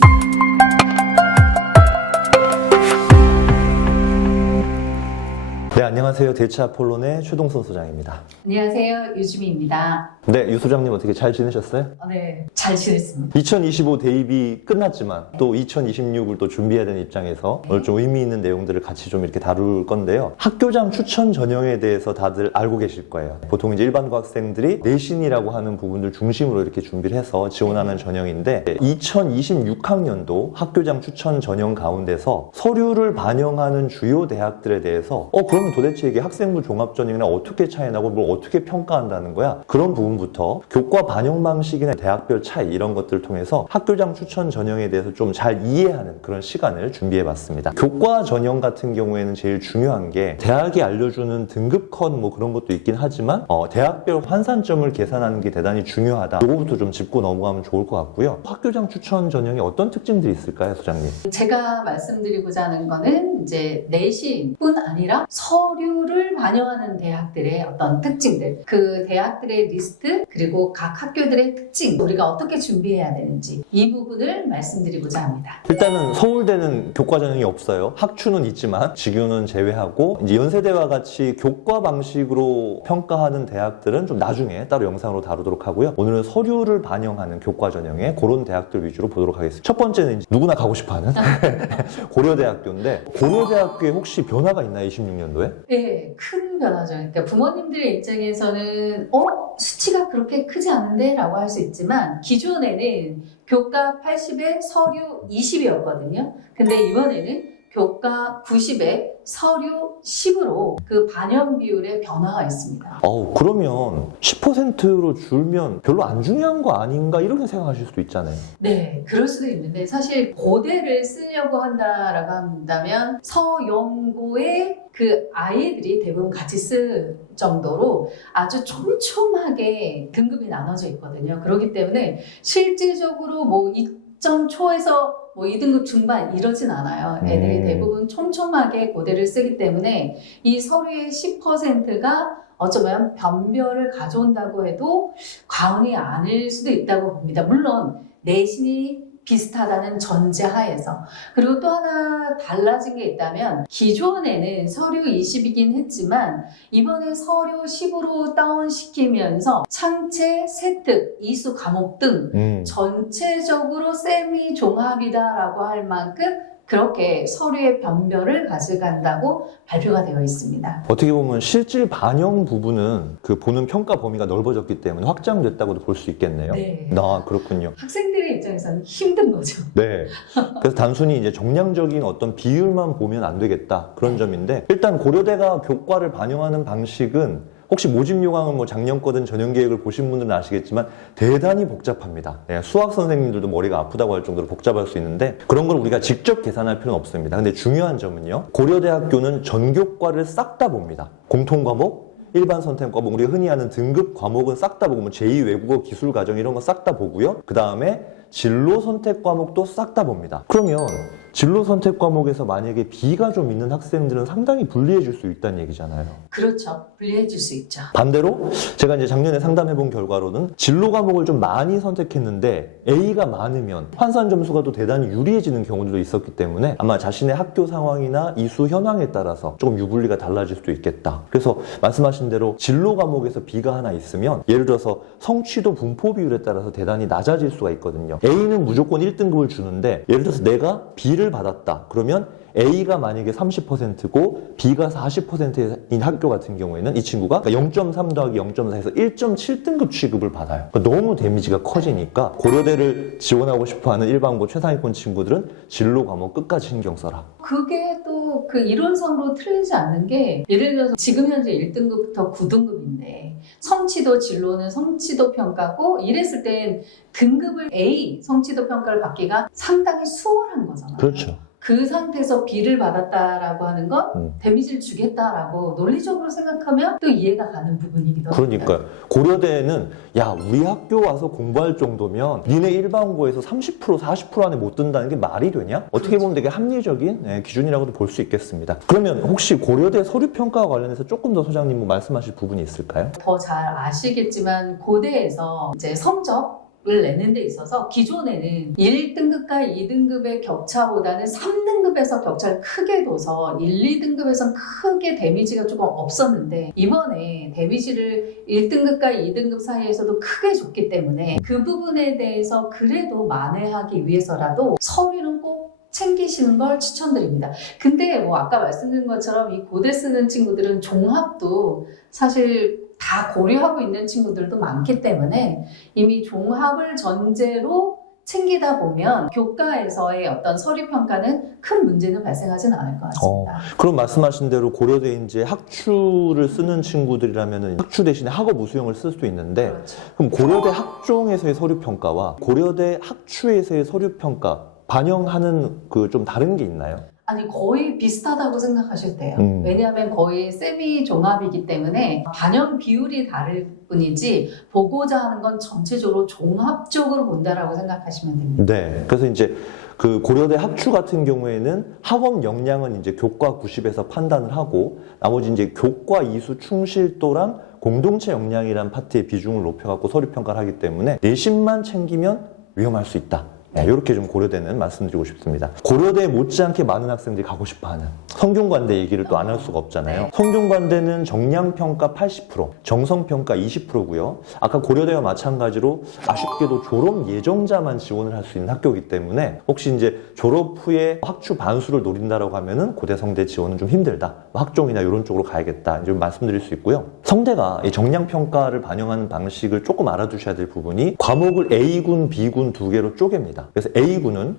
네, 안녕하세요. 대치 아폴론의 최동선 소장입니다. 안녕하세요. 유주미입니다. 네, 유 소장님 어떻게 잘 지내셨어요? 어, 네, 잘 지냈습니다. 2025 대입이 끝났지만 또 2026을 또 준비해야 되는 입장에서 오늘 좀 의미 있는 내용들을 같이 좀 이렇게 다룰 건데요. 학교장 추천 전형에 대해서 다들 알고 계실 거예요. 보통 이제 일반고 학생들이 내신이라고 하는 부분들 중심으로 이렇게 준비를 해서 지원하는 전형인데 2026학년도 학교장 추천 전형 가운데서 서류를 반영하는 주요 대학들에 대해서 어 그러면 도대체 이게 학생부 종합 전형이랑 어떻게 차이 나고 뭘 어떻게 평가한다는 거야? 그런 부분부터 교과 반영 방식이나 대학별 차이 이런 것들을 통해서 학교장 추천 전형에 대해서 좀 잘 이해하는 그런 시간을 준비해 봤습니다. 교과 전형 같은 경우에는 제일 중요한 게 대학이 알려주는 등급 컷 뭐 그런 것도 있긴 하지만 어, 대학별 환산점을 계산하는 게 대단히 중요하다. 이거부터 좀 짚고 넘어가면 좋을 것 같고요. 학교장 추천 전형에 어떤 특징들이 있을까요, 소장님? 제가 말씀드리고자 하는 거는 이제 내신뿐 아니라 서류를 반영하는 대학들의 어떤 특징들, 그 대학들의 리스트, 그리고 각 학교들의 특징, 우리가 어떻게 준비해야 되는지 이 부분을 말씀드리고자 합니다. 일단은 서울대는 교과 전형이 없어요. 학추는 있지만 직유는 제외하고 이제 연세대와 같이 교과 방식으로 평가하는 대학들은 좀 나중에 따로 영상으로 다루도록 하고요. 오늘은 서류를 반영하는 교과 전형의 그런 대학들 위주로 보도록 하겠습니다. 첫 번째는 누구나 가고 싶어하는 고려대학교인데 고려 대학교에 혹시 변화가 있나요? 26년도에? 네, 큰 변화죠. 그러니까 부모님들의 입장에서는 어 수치가 그렇게 크지 않은데 라고 할 수 있지만 기존에는 교과 80에 서류 20이었거든요. 근데 이번에는 교과 90에 서류 10으로 그 반영 비율의 변화가 있습니다. 어우 그러면 10%로 줄면 별로 안 중요한 거 아닌가 이렇게 생각하실 수도 있잖아요. 네, 그럴 수도 있는데 사실 고대를 쓰려고 한다라고 한다면 서영고의 그 아이들이 대부분 같이 쓸 정도로 아주 촘촘하게 등급이 나눠져 있거든요. 그렇기 때문에 실질적으로 뭐 2점 초에서 뭐 2등급 중반 이러진 않아요. 애들이 음. 대부분 촘촘하게 고대를 쓰기 때문에 이 서류의 10%가 어쩌면 변별을 가져온다고 해도 과언이 아닐 수도 있다고 봅니다. 물론 내신이 비슷하다는 전제하에서 그리고 또 하나 달라진 게 있다면 기존에는 서류 20이긴 했지만 이번에 서류 10으로 다운시키면서 창체, 세특, 이수 과목 등 음. 전체적으로 세미 종합이다라고 할 만큼 그렇게 서류의 변별을 가져간다고 발표가 되어 있습니다. 어떻게 보면 실질 반영 부분은 그 보는 평가 범위가 넓어졌기 때문에 확장됐다고도 볼 수 있겠네요. 네. 아, 그렇군요. 학생들의 입장에서는 힘든 거죠. 네. 그래서 단순히 이제 정량적인 어떤 비율만 보면 안 되겠다. 그런 점인데, 일단 고려대가 교과를 반영하는 방식은 혹시 모집 요강은 뭐 작년 거든 전형 계획을 보신 분들은 아시겠지만 대단히 복잡합니다. 예, 수학 선생님들도 머리가 아프다고 할 정도로 복잡할 수 있는데 그런 걸 우리가 직접 계산할 필요는 없습니다. 근데 중요한 점은요. 고려대학교는 전교과를 싹 다 봅니다. 공통 과목, 일반 선택 과목, 우리가 흔히 하는 등급 과목은 싹 다 보고 뭐 제2 외국어 기술 과정 이런 거 싹 다 보고요. 그 다음에 진로 선택 과목도 싹 다 봅니다. 그러면 진로 선택 과목에서 만약에 B가 좀 있는 학생들은 상당히 불리해 줄수 있다는 얘기잖아요. 그렇죠. 분리해 줄수 있죠. 반대로 제가 이제 작년에 상담해 본 결과로는 진로 과목을 좀 많이 선택했는데 A가 많으면 환산 점수가 또 대단히 유리해지는 경우도 있었기 때문에 아마 자신의 학교 상황이나 이수 현황에 따라서 조금 유불리가 달라질 수도 있겠다. 그래서 말씀하신 대로 진로 과목에서 B가 하나 있으면 예를 들어서 성취도 분포 비율에 따라서 대단히 낮아질 수가 있거든요. A는 무조건 1등급을 주는데 예를 들어서 내가 B를 받았다. 그러면 A가 만약에 30%고 B가 40%인 학교 같은 경우에는 이 친구가 0.3 더하기 0.4에서 1.7등급 취급을 받아요. 그러니까 너무 데미지가 커지니까 고려대를 지원하고 싶어하는 일반고 최상위권 친구들은 진로 과목 끝까지 신경 써라. 그게 또 그 이론상으로 틀리지 않는 게 예를 들어서 지금 현재 1등급부터 9등급인데 성취도 진로는 성취도 평가고 이랬을 땐 등급을 A 성취도 평가를 받기가 상당히 수월한 거잖아요. 그렇죠. 그 상태에서 B를 받았다라고 하는 건 음. 데미지를 주겠다라고 논리적으로 생각하면 또 이해가 가는 부분이기도 합니다. 그러니까요. 고려대는 야 우리 학교 와서 공부할 정도면 니네 일반고에서 30% 40% 안에 못 든다는 게 말이 되냐? 어떻게 보면 되게 합리적인 예, 기준이라고도 볼 수 있겠습니다. 그러면 혹시 고려대 서류 평가와 관련해서 조금 더 소장님 뭐 말씀하실 부분이 있을까요? 더 잘 아시겠지만 고대에서 이제 성적 을 내는 데 있어서 기존에는 1등급과 2등급의 격차보다는 3등급에서 격차를 크게 둬서 1, 2등급에선 크게 데미지가 조금 없었는데 이번에 데미지를 1등급과 2등급 사이에서도 크게 줬기 때문에 그 부분에 대해서 그래도 만회하기 위해서라도 서류는 꼭 챙기시는 걸 추천드립니다. 근데 뭐 아까 말씀드린 것처럼 이 고대 쓰는 친구들은 종합도 사실 다 고려하고 있는 친구들도 많기 때문에 이미 종합을 전제로 챙기다 보면 교과에서의 어떤 서류 평가는 큰 문제는 발생하지는 않을 것 같습니다. 그럼 말씀하신 대로 고려대 이제 학추를 쓰는 친구들이라면 학추 대신에 학업 우수형을 쓸 수도 있는데 그렇죠. 그럼 고려대 학종에서의 서류 평가와 고려대 학추에서의 서류 평가 반영하는 그 좀 다른 게 있나요? 아니 거의 비슷하다고 생각하실 때요. 음. 왜냐하면 거의 세미 종합이기 때문에 반영 비율이 다를 뿐이지 보고자 하는 건 전체적으로 종합적으로 본다라고 생각하시면 됩니다. 네. 그래서 이제 그 고려대 학추 같은 경우에는 학업 역량은 이제 교과 90에서 판단을 하고 나머지 이제 교과 이수 충실도랑 공동체 역량이란 파트의 비중을 높여갖고 서류 평가를 하기 때문에 내신만 챙기면 위험할 수 있다. 네, 이렇게 좀 고려대는 말씀드리고 싶습니다. 고려대 못지않게 많은 학생들이 가고 싶어하는 성균관대 얘기를 또 안 할 수가 없잖아요. 네. 성균관대는 정량평가 80%, 정성평가 20%고요. 아까 고려대와 마찬가지로 아쉽게도 졸업 예정자만 지원을 할 수 있는 학교이기 때문에 혹시 이제 졸업 후에 학추 반수를 노린다라고 하면은 고대 성대 지원은 좀 힘들다. 뭐 학종이나 이런 쪽으로 가야겠다. 좀 말씀드릴 수 있고요. 성대가 이 정량평가를 반영하는 방식을 조금 알아두셔야 될 부분이 과목을 A군, B군 두 개로 쪼갭 그래서 A군은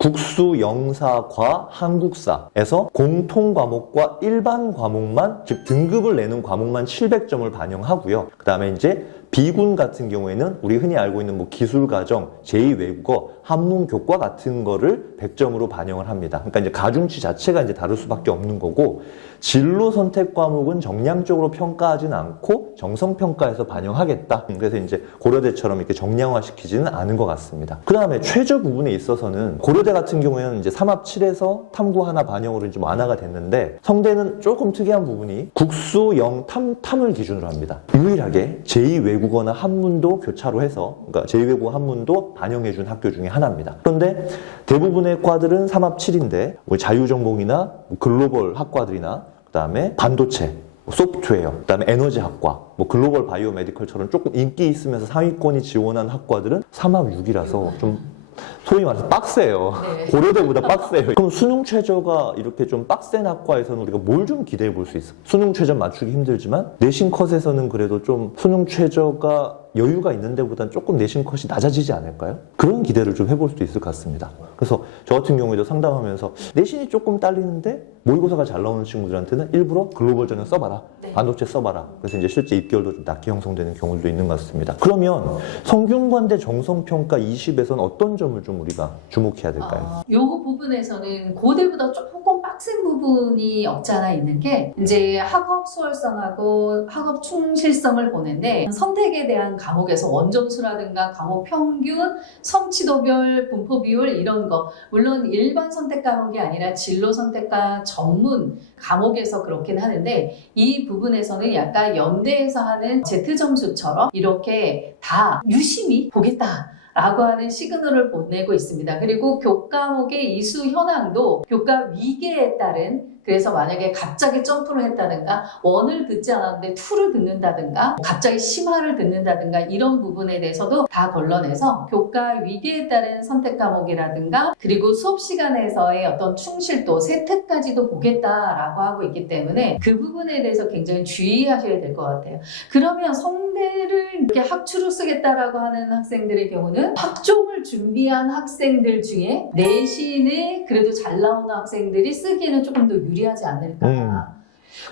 국수, 영사, 과, 한국사에서 공통 과목과 일반 과목만 즉 등급을 내는 과목만 700점을 반영하고요. 그다음에 이제 B군 같은 경우에는 우리 흔히 알고 있는 뭐 기술 과정, 제2외국어, 한문 교과 같은 거를 100점으로 반영을 합니다. 그러니까 이제 가중치 자체가 이제 다를 수밖에 없는 거고 진로 선택 과목은 정량적으로 평가하진 않고 정성 평가에서 반영하겠다. 그래서 이제 고려대처럼 이렇게 정량화 시키지는 않은 것 같습니다. 그 다음에 최저 부분에 있어서는 고려대 같은 경우에는 이제 삼합 7에서 탐구 하나 반영으로 이제 완화가 됐는데 성대는 조금 특이한 부분이 국수 영 탐, 탐을 기준으로 합니다. 유일하게 제2외국어나 한문도 교차로 해서 그러니까 제2외국어 한문도 반영해준 학교 중에 하나입니다. 그런데 대부분의 과들은 삼합 7인데 뭐 자유전공이나 글로벌 학과들이나 그다음에 반도체, 뭐 소프트웨어, 그다음에 에너지 학과, 뭐 글로벌 바이오 메디컬처럼 조금 인기 있으면서 상위권이 지원한 학과들은 3합 6이라서 좀 소위 말해서 빡세요. 네. 고려대보다 빡세요. 그럼 수능 최저가 이렇게 좀 빡센 학과에서는 우리가 뭘 좀 기대해 볼 수 있어? 수능 최저 맞추기 힘들지만 내신 컷에서는 그래도 좀 수능 최저가 여유가 있는 데보단 조금 내신 컷이 낮아지지 않을까요? 그런 기대를 좀 해볼 수도 있을 것 같습니다. 그래서 저 같은 경우에도 상담하면서 내신이 조금 딸리는데 모의고사가 잘 나오는 친구들한테는 일부러 글로벌 전형 써봐라. 네. 반도체 써봐라. 그래서 이제 실제 입결도 좀 낮게 형성되는 경우도 있는 것 같습니다. 그러면 성균관대 정성평가 20에서는 어떤 점을 좀 우리가 주목해야 될까요? 어, 요 부분에서는 고대보다 조금 빡센 부분이 없지 않아 있는 게 이제 학업 수월성하고 학업 충실성을 보는데 선택에 대한 과목에서 원점수라든가 과목 평균, 성취도별, 분포 비율 이런 거 물론 일반 선택 과목이 아니라 진로 선택과 전문 과목에서 그렇긴 하는데 이 부분에서는 약간 연대에서 하는 Z 점수처럼 이렇게 다 유심히 보겠다. 라고 하는 시그널을 보내고 있습니다. 그리고 교과목의 이수 현황도 교과 위계에 따른 그래서 만약에 갑자기 점프를 했다든가 원을 듣지 않았는데 투를 듣는다든가 갑자기 심화를 듣는다든가 이런 부분에 대해서도 다 걸러내서 교과 위계에 따른 선택 과목이라든가 그리고 수업 시간에서의 어떤 충실도 세특까지도 보겠다라고 하고 있기 때문에 그 부분에 대해서 굉장히 주의하셔야 될 것 같아요. 그러면 성 대를 이렇게 학추로 쓰겠다라고 하는 학생들의 경우는 학종을 준비한 학생들 중에 내신에 그래도 잘 나오는 학생들이 쓰기에는 조금 더 유리하지 않을까. 음.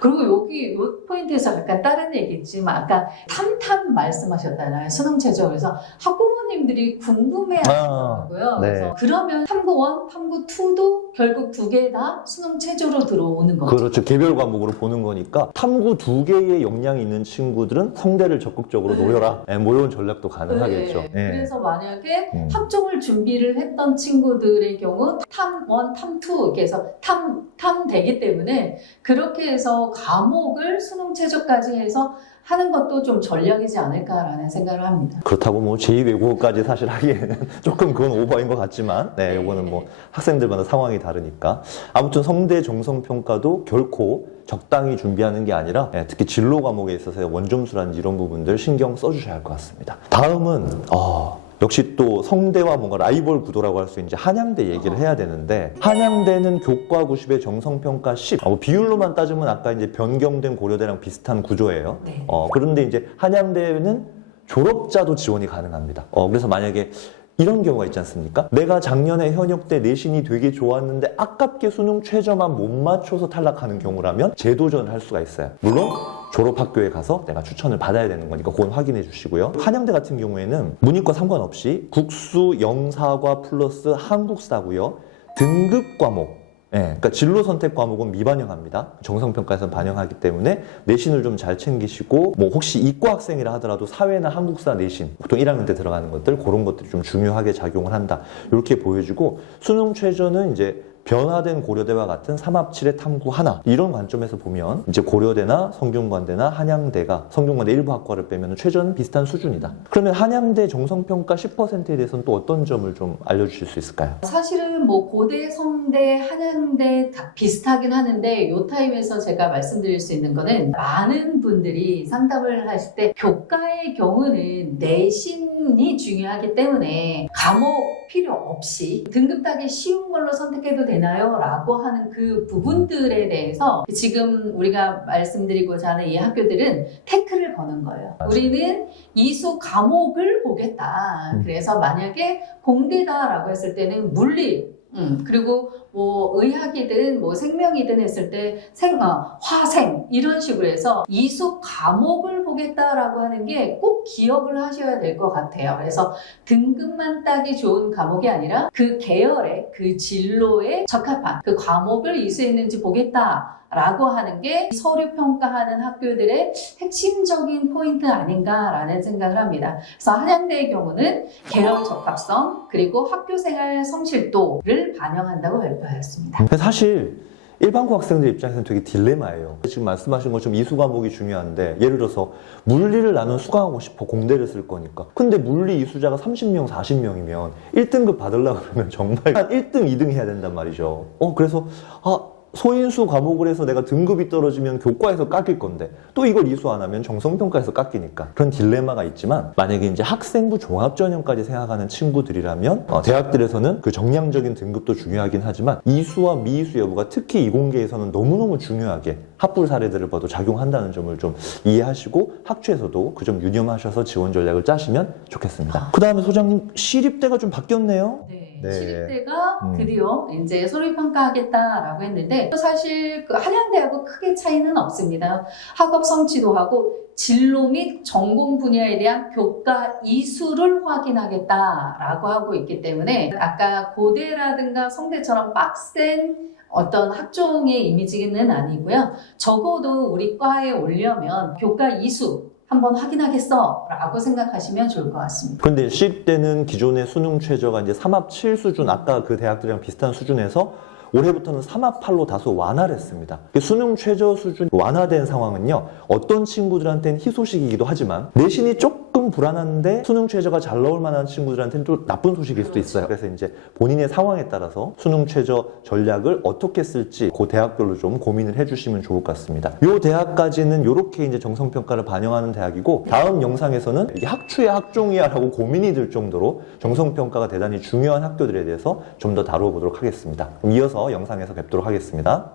그리고 여기 이 포인트에서 약간 다른 얘기지만 아까 탐탐 말씀하셨잖아요. 수능 최저. 그래서 학부모님들이 궁금해 하시더라고요. 아, 네. 그래서 그러면 탐구 1, 탐구 2도 결국 두 개 다 수능 최저로 들어오는 거죠. 그렇죠. 개별 과목으로 보는 거니까 탐구 두 개의 역량이 있는 친구들은 성대를 적극적으로 노려라. 예, 뭐 이런 전략도 가능하겠죠. 네. 예. 그래서 만약에 음. 학종을 준비를 했던 친구들의 경우 탐1, 탐2 이렇게 해서 탐, 탐 되기 때문에 그렇게 해서 그래서 과목을 수능 최저까지 해서 하는 것도 좀 전략이지 않을까라는 생각을 합니다. 그렇다고 뭐 제2외국어까지 사실 하기에는 조금 그건 오버인 것 같지만, 네, 네. 이거는 뭐 학생들마다 상황이 다르니까. 아무튼 성대 정성평가도 결코 적당히 준비하는 게 아니라 예, 특히 진로 과목에 있어서의 원점수라든지 이런 부분들 신경 써주셔야 할 것 같습니다. 다음은, 어, 역시 또 성대와 뭔가 라이벌 구도라고 할 수 있는 한양대 얘기를 해야 되는데 한양대는 교과 90에 정성평가 10 어, 뭐 비율로만 따지면 아까 이제 변경된 고려대랑 비슷한 구조예요. 네. 어, 그런데 이제 한양대는 졸업자도 지원이 가능합니다. 어, 그래서 만약에 이런 경우가 있지 않습니까? 내가 작년에 현역 때 내신이 되게 좋았는데 아깝게 수능 최저만 못 맞춰서 탈락하는 경우라면 재도전을 할 수가 있어요. 물론 졸업학교에 가서 내가 추천을 받아야 되는 거니까 그건 확인해 주시고요. 한양대 같은 경우에는 문이과 상관없이 국수 영사과 플러스 한국사고요. 등급 과목 예, 그러니까 진로 선택 과목은 미반영합니다. 정성평가에서 반영하기 때문에 내신을 좀 잘 챙기시고 뭐 혹시 이과 학생이라 하더라도 사회나 한국사 내신 보통 1학년 때 들어가는 것들 그런 것들이 좀 중요하게 작용을 한다. 이렇게 보여주고 수능 최저는 이제 변화된 고려대와 같은 삼합칠의 탐구 하나 이런 관점에서 보면 이제 고려대나 성균관대나 한양대가 성균관대 일부 학과를 빼면 최저는 비슷한 수준이다. 그러면 한양대 정성평가 10%에 대해서는 또 어떤 점을 좀 알려주실 수 있을까요? 사실은 뭐 고대, 성대, 한양대 다 비슷하긴 하는데 요 타임에서 제가 말씀드릴 수 있는 거는 많은 분들이 상담을 하실 때 교과의 경우는 내신 이 중요하기 때문에 과목 필요 없이 등급 따기 쉬운 걸로 선택해도 되나요? 라고 하는 그 부분들에 대해서 지금 우리가 말씀드리고자 하는 이 학교들은 태클을 거는 거예요. 우리는 이수 과목을 보겠다. 음. 그래서 만약에 공대다라고 했을 때는 물리, 음, 그리고 뭐 의학이든 뭐 생명이든 했을 때 생, 어, 화생 이런 식으로 해서 이수 과목을 보겠다라고 하는 게 꼭 기억을 하셔야 될 것 같아요. 그래서 등급만 따기 좋은 과목이 아니라 그 계열의 그 진로에 적합한 그 과목을 이수했는지 보겠다 라고 하는 게 서류 평가하는 학교들의 핵심적인 포인트 아닌가라는 생각을 합니다. 그래서 한양대의 경우는 계열 적합성 그리고 학교 생활 성실도를 반영한다고 발표하였습니다. 사실 일반고 학생들 입장에서는 되게 딜레마예요. 지금 말씀하신 것처럼 이수 과목이 중요한데 예를 들어서 물리를 나는 수강하고 싶어 공대를 쓸 거니까. 근데 물리 이수자가 30명, 40명이면 1등급 받으려고 그러면 정말 한 1등, 2등 해야 된단 말이죠. 어, 그래서 아, 소인수 과목을 해서 내가 등급이 떨어지면 교과에서 깎일 건데 또 이걸 이수 안 하면 정성평가에서 깎이니까 그런 딜레마가 있지만 만약에 이제 학생부 종합전형까지 생각하는 친구들이라면 어, 대학들에서는 그 정량적인 등급도 중요하긴 하지만 이수와 미이수 여부가 특히 이공계에서는 너무너무 중요하게 합불 사례들을 봐도 작용한다는 점을 좀 이해하시고 학추에서도 그 점 유념하셔서 지원 전략을 짜시면 좋겠습니다. 그 다음에 소장님 시립대가 좀 바뀌었네요. 네, 네. 시립대가 음. 드디어 이제 서류 평가하겠다라고 했는데 사실 그 한양대하고 크게 차이는 없습니다. 학업 성취도 하고 진로 및 전공 분야에 대한 교과 이수를 확인하겠다라고 하고 있기 때문에 아까 고대라든가 성대처럼 빡센 어떤 학종의 이미지는 아니고요. 적어도 우리 과에 오려면 교과 이수 한번 확인하겠어 라고 생각하시면 좋을 것 같습니다. 근데 시립대는 기존의 수능 최저가 이제 3합 7 수준, 아까 그 대학들이랑 비슷한 수준에서 올해부터는 3합 8로 다소 완화를 했습니다. 그 수능 최저 수준 완화된 상황은요, 어떤 친구들한테는 희소식이기도 하지만, 내신이 조금 불안한데 수능 최저가 잘 나올 만한 친구들한테는 또 나쁜 소식일 수도 있어요. 그래서 이제 본인의 상황에 따라서 수능 최저 전략을 어떻게 쓸지 그 대학별로 좀 고민을 해주시면 좋을 것 같습니다. 요 대학까지는 이렇게 이제 정성 평가를 반영하는 대학이고, 다음 영상에서는 이게 학추의 학종이야라고 고민이 들 정도로 정성 평가가 대단히 중요한 학교들에 대해서 좀 더 다루어보도록 하겠습니다. 이어서 영상에서 뵙도록 하겠습니다.